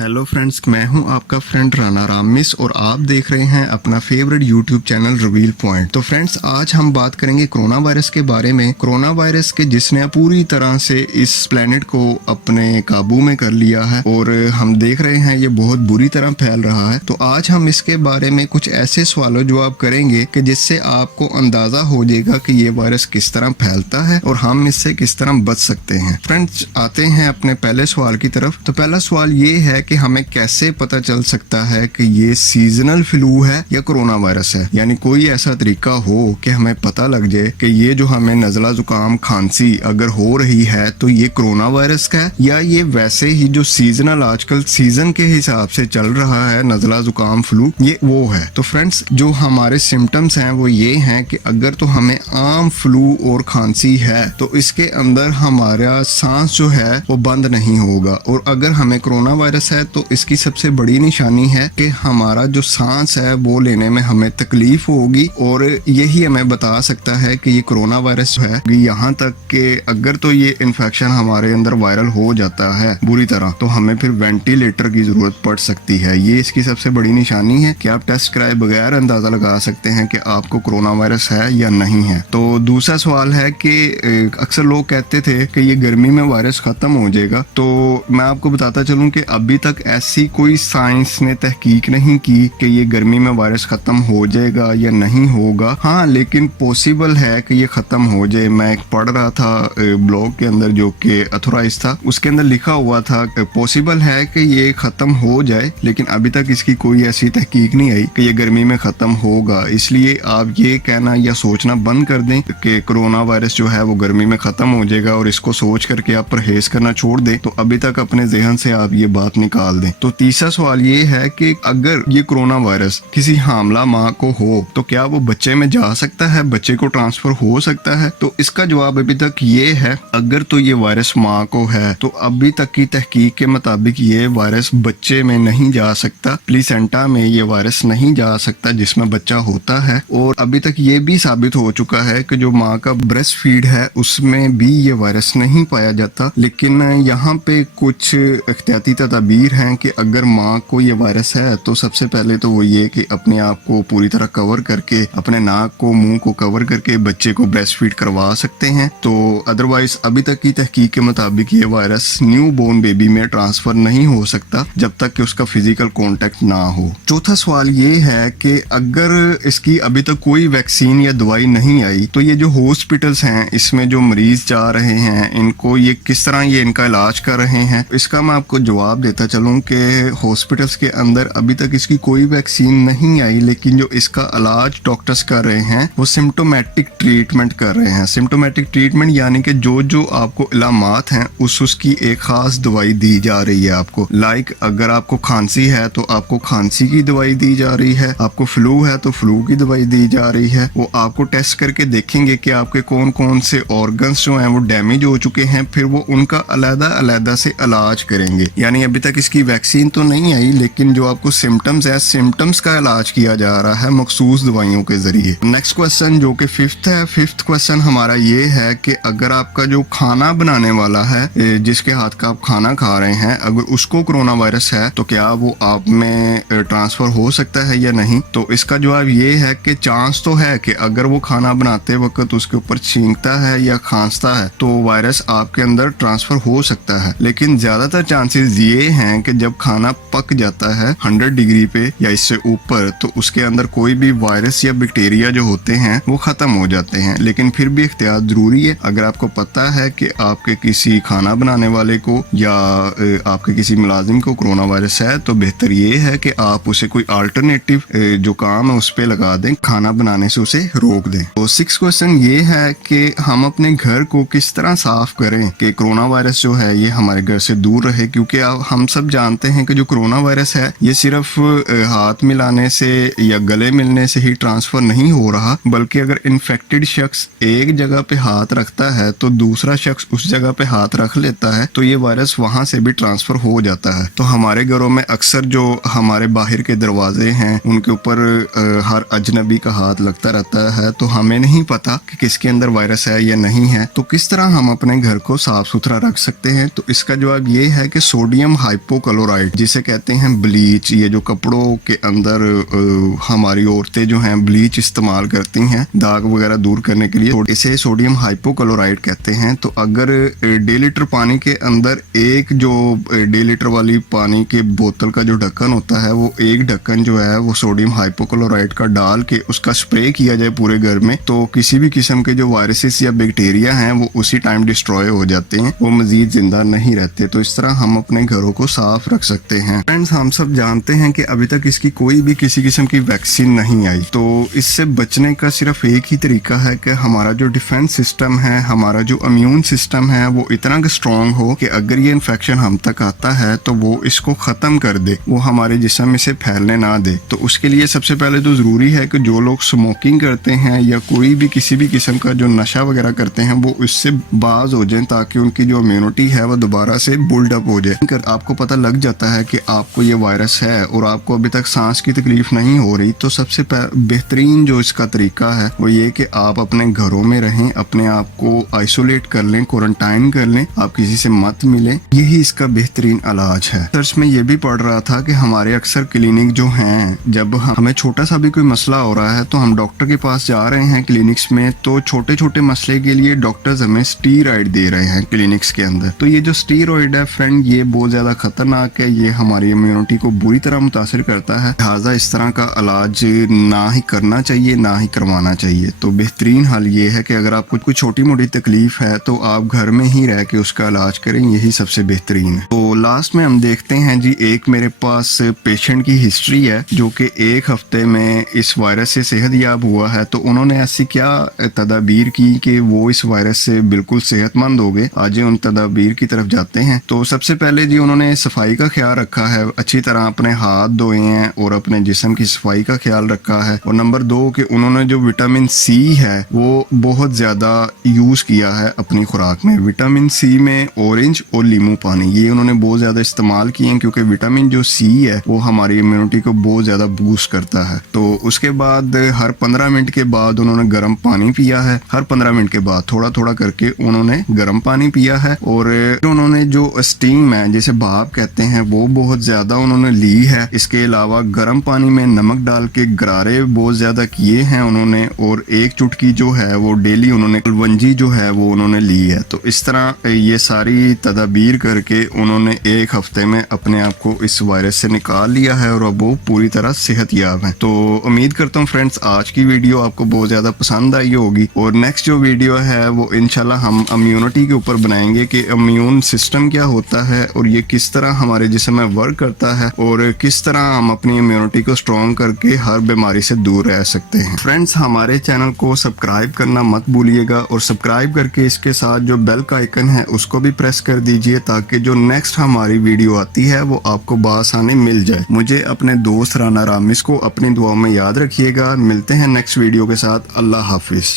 Hello friends, मैं हूं आपका फ्रेंड राना रामिस और आप देख रहे हैं अपना favourite YouTube channel reveal point. तो फ्रेंड्स, आज हम बात करेंगे कोरोना वायरस के बारे में। कोरोना वायरस के जिसने पूरी तरह से इस प्लेनेट को अपने काबू में कर लिया है और हम देख रहे हैं ये बहुत बुरी तरह फैल रहा है। तो आज हम इसके बारे में कुछ ऐसे सवालों जवाब करेंगे कि जिससे आपको अंदाजा हो जाएगा कि ये वायरस किस तरह फैलता है और हम इससे किस तरह बच सकते हैं। फ्रेंड्स, आते हैं अपने पहले सवाल की तरफ। तो पहला सवाल ये है कि हमें कैसे पता चल सकता है कि ये सीजनल फ्लू है या कोरोना वायरस है। यानी कोई ऐसा तरीका हो कि हमें पता लग जाए कि ये जो हमें नजला जुकाम खांसी अगर हो रही है तो ये कोरोना वायरस का है या ये वैसे ही जो सीजनल आजकल सीजन के हिसाब से चल रहा है नजला जुकाम फ्लू, ये वो है। तो फ्रेंड्स, जो हमारे सिम्टम्स हैं वो ये हैं कि अगर तो हमें आम फ्लू और खांसी है तो इसके अंदर हमारा सांस जो है वो बंद नहीं होगा, और अगर हमें कोरोना वायरस है तो इसकी सबसे बड़ी निशानी है कि हमारा जो सांस है वो लेने में हमें तकलीफ होगी, और यही हमें बता सकता है कि ये कोरोना वायरस है। यहाँ तक कि अगर तो ये इन्फेक्शन हमारे अंदर वायरल हो जाता है बुरी तरह तो हमें फिर वेंटिलेटर की जरूरत पड़ सकती है। ये इसकी सबसे बड़ी निशानी है कि आप टेस्ट कराए बगैर अंदाजा लगा सकते हैं कि आपको कोरोना वायरस है या नहीं है। तो दूसरा सवाल है कि अक्सर लोग कहते थे कि ये गर्मी में वायरस खत्म हो जाएगा। तो मैं आपको बताता चलूं कि अभी तक ऐसी कोई साइंस ने तहकीक नहीं की कि ये गर्मी में वायरस खत्म हो जाएगा या नहीं होगा। हाँ, लेकिन पॉसिबल है कि ये खत्म हो जाए। मैं एक पढ़ रहा था ब्लॉग के अंदर जो कि अथोराइज था, उसके अंदर लिखा हुआ था पॉसिबल है कि ये खत्म हो जाए, लेकिन अभी तक इसकी कोई ऐसी तहकीक नहीं आई कि ये गर्मी में खत्म होगा। इसलिए आप ये कहना या सोचना बंद कर दें कि कोरोना वायरस जो है वो गर्मी में खत्म हो जाएगा और इसको सोच करके आप परहेज करना छोड़ दें। तो अभी तक अपने जहन से आप ये बात निकाल दें। तो तीसरा सवाल ये है कि अगर ये कोरोना वायरस किसी हामला माँ को हो तो क्या वो बच्चे में जा सकता है, बच्चे को ट्रांसफर हो सकता है? तो इसका जवाब अभी तक ये है, अगर तो ये वायरस माँ को है तो अभी तक की तहकीक के मुताबिक ये वायरस बच्चे में नहीं जा सकता। प्लीसेंटा में ये वायरस नहीं जा सकता जिसमें बच्चा होता है। और अभी तक ये भी साबित हो चुका है कि जो माँ का ब्रेस्ट फीड है उसमें भी ये वायरस नहीं पाया जाता। लेकिन यहाँ पे कुछ एहतियाती तदाबीर हैं कि अगर माँ को ये वायरस है तो सबसे पहले तो वो ये कि अपने आप को पूरी तरह कवर करके, अपने नाक को मुंह को कवर करके बच्चे को ब्रेस्ट फीड करवा सकते हैं। तो अदरवाइज अभी तक की तहकीक के मुताबिक ये वायरस न्यू बोर्न बेबी में ट्रांसफर नहीं हो सकता जब तक कि उसका फिजिकल कॉन्टेक्ट ना हो। चौथा सवाल ये है कि अगर इसकी अभी तक कोई वैक्सीन या दवाई नहीं आई तो ये जो हॉस्पिटल्स हैं इसमें जो मरीज जा रहे हैं इनको ये किस तरह ये इनका इलाज कर रहे हैं। इसका मैं आपको जवाब देता चलूं कि हॉस्पिटल्स के अंदर अभी तक इसकी कोई वैक्सीन नहीं आई, लेकिन जो इसका इलाज डॉक्टर्स कर रहे हैं वो सिम्टोमेटिक ट्रीटमेंट कर रहे हैं। सिम्टोमेटिक ट्रीटमेंट यानी कि जो जो आपको इलामात हैं उसकी एक खास दवाई दी जा रही है आपको। लाइक अगर आपको खांसी है तो आपको खांसी की दवाई दी जा रही है, आपको फ्लू है तो फ्लू की दवाई दी जा रही है। वो आपको टेस्ट करके देखेंगे कि आपके कौन कौन से ऑर्गन्स जो हैं वो डैमेज हो चुके हैं, फिर वो उनका अलग-अलग से इलाज करेंगे। यानी अभी तक इसकी वैक्सीन तो नहीं आई, लेकिन जो आपको सिम्टम्स है सिम्टम्स का इलाज किया जा रहा है मखसूस दवाइयों के जरिए। नेक्स्ट क्वेश्चन जो कि फिफ्थ है, फिफ्थ क्वेश्चन हमारा ये है कि अगर आपका जो खाना बनाने वाला है, जिसके हाथ का आप खाना खा रहे हैं, अगर उसको कोरोना वायरस है तो क्या वो आप में ट्रांसफर हो सकता है या नहीं? तो इसका जवाब ये है कि चांस तो है कि अगर वो खाना बनाते वक्त उसके ऊपर छींकता है या खांसता है तो वायरस आपके अंदर ट्रांसफर हो सकता है। लेकिन ज्यादातर चांसेस ये हैं कि जब खाना पक जाता है 100 डिग्री पे या इससे ऊपर तो उसके अंदर कोई भी वायरस या बैक्टीरिया जो होते हैं वो खत्म हो जाते हैं। लेकिन फिर भी एहतियात जरूरी है। अगर आपको पता है कि आपके किसी खाना बनाने वाले को या आपके किसी मुलाजिम को कोरोना वायरस है तो बेहतर ये है कि आप उसे कोई अल्टरनेटिव जो काम है उस पे लगा दें, खाना बनाने से उसे रोक दें। तो सिक्स क्वेश्चन ये है कि हम अपने घर को किस तरह साफ करें कि कोरोना वायरस जो है ये हमारे घर से दूर रहे, क्योंकि हम सब जानते हैं कि जो कोरोना वायरस है ये सिर्फ हाथ मिलाने से या गले मिलने से ही ट्रांसफर नहीं हो रहा, बल्कि अगर इन्फेक्टेड शख्स एक जगह पे हाथ रखता है तो दूसरा शख्स उस जगह पे हाथ रख लेता है तो ये वायरस वहां से भी ट्रांसफर हो जाता है। तो हमारे घरों में अक्सर जो हमारे बाहर के दरवाजे हैं उनके ऊपर हर अजनबी का हाथ लगता रहता है, तो हमें नहीं पता कि किसके अंदर वायरस है या नहीं है। तो किस तरह हम अपने घर को साफ सुथरा रख सकते हैं? तो इसका जवाब ये है कि सोडियम हाइपोक्लोराइड जिसे कहते हैं ब्लीच, ये जो कपड़ों के अंदर हमारी औरतें जो हैं ब्लीच इस्तेमाल करती हैं दाग वगैरह दूर करने के लिए, इसे सोडियम हाइपोक्लोराइड कहते हैं। तो अगर 1.5 लीटर पानी के अंदर एक जो 1.5 लीटर वाली पानी के बोतल का जो ढक्कन होता है वो एक ढक्कन जो है वो सोडियम हाइपोक्लोराइड का डाल के उसका स्प्रे किया जाए पूरे घर में, तो किसी भी किस्म के जो वायरसेस या बैक्टीरिया हैं वो उसी टाइम डिस्ट्रॉय हो जाते हैं, वो मजीद जिंदा नहीं रहते। तो इस तरह हम अपने घरों को साफ रख सकते हैं। फ्रेंड्स, हम सब जानते हैं कि अभी तक इसकी कोई भी किसी किस्म की वैक्सीन नहीं आई, तो इससे बचने का सिर्फ एक ही तरीका है कि हमारा जो डिफेंस सिस्टम है, हमारा जो इम्यून सिस्टम है वो इतना स्ट्रांग हो कि अगर ये इन्फेक्शन हम तक आता है तो वो इसको खत्म कर दे, वो हमारे जिस्म में से फैलने ना दे। तो उसके लिए सबसे पहले तो जरूरी है कि जो लोग स्मोकिंग करते हैं या कोई भी किसी भी किस्म का जो नशा वगैरह करते हैं वो इससे बाज हो जाए, ताकि उनकी जो इम्यूनिटी है वो दोबारा से बिल्ड अप हो जाए। आपको पता लग जाता है कि आपको ये वायरस है और आपको अभी तक सांस की तकलीफ नहीं हो रही, तो सबसे बेहतरीन जो इसका तरीका है वो ये कि आप अपने घरों में रहें, अपने आप को आइसोलेट कर लें, क्वारंटाइन कर लें, आप किसी से मत मिलें, यही इसका बेहतरीन इलाज है। सर्च में ये भी पढ़ रहा था कि हमारे अक्सर क्लिनिक जो हैं, जब हमें छोटा सा भी कोई मसला हो रहा है तो हम डॉक्टर के पास जा रहे हैं क्लिनिक्स में, तो छोटे छोटे मसले के लिए डॉक्टर्स हमें स्टीरॉइड दे रहे हैं क्लिनिक्स के अंदर। तो ये जो स्टीरॉइड है फ्रेंड, ये बहुत ज्यादा खतरनाक है, ये हमारी इम्यूनिटी को बुरी तरह मुतासिर करता है, लिहाजा इस तरह का इलाज ना ही करना चाहिए, ना ही करवाना चाहिए। तो बेहतरीन हल ये है कि अगर आपको कोई छोटी मोटी तकलीफ है तो आप घर में ही रह के उसका इलाज करें, यही सबसे बेहतरीन है। तो लास्ट में हम देखते हैं जी, एक मेरे पास पेशेंट की हिस्ट्री है जो कि 1 हफ्ते में इस वायरस से सेहतयाब हुआ है। तो उन्होंने ऐसी क्या तदाबीर की कि वो इस वायरस से बिल्कुल सेहतमंद हो गए। आज उन तदाबीर की तरफ जाते हैं। तो सबसे पहले जी उन्होंने सफाई का ख्याल रखा है, अच्छी तरह अपने हाथ धोए हैं और अपने जिस्म की सफाई का ख्याल रखा है। और नंबर 2 कि उन्होंने जो विटामिन सी है वो बहुत ज्यादा यूज किया है अपनी खुराक में। विटामिन सी में ऑरेंज और नींबू पानी, ये उन्होंने बहुत ज्यादा इस्तेमाल किए हैं, क्योंकि विटामिन जो सी है वो हमारी इम्यूनिटी को बहुत ज्यादा बूस्ट करता है। तो उसके बाद हर 15 मिनट के बाद उन्होंने गर्म पानी पिया है, हर 15 मिनट के बाद थोड़ा थोड़ा करके उन्होंने गर्म पानी पिया है। और उन्होंने जो स्टीम है, जिसे भाप कहते हैं, वो बहुत ज्यादा उन्होंने ली है। इसके अलावा गर्म पानी में नमक डाल के गरारे बहुत ज्यादा किए हैं उन्होंने, और 1 चुटकी जो है वो डेली उन्होंने कलवंजी जो है वो उन्होंने ली है। तो इस तरह ये सारी तदाबीर करके उन्होंने 1 हफ्ते में अपने आप को इस वायरस से निकाल लिया है और अब वो पूरी तरह सेहतयाब है। तो उम्मीद करता हूँ फ्रेंड्स आज की वीडियो आपको बहुत ज्यादा पसंद आई होगी, और नेक्स्ट जो वीडियो है वो इंशाल्लाह हम इम्यूनिटी के ऊपर बनाएंगे कि इम्यून सिस्टम क्या होता है और ये किस तरह हमारे जिस्म में वर्क करता है, और किस तरह हम अपनी इम्यूनिटी को स्ट्रॉन्ग करके हर बीमारी से दूर रह सकते हैं। फ्रेंड्स, हमारे चैनल को सब्सक्राइब करना मत भूलिएगा, और सब्सक्राइब करके इसके साथ जो बेल का आइकन है उसको भी प्रेस कर दीजिए, ताकि जो नेक्स्ट हमारी वीडियो आती है वो आपको बआसानी मिल जाए। मुझे अपने दोस्त राना रामिस को अपनी दुआ में याद रखिएगा। मिलते हैं नेक्स्ट वीडियो के साथ। अल्लाह हाफिज।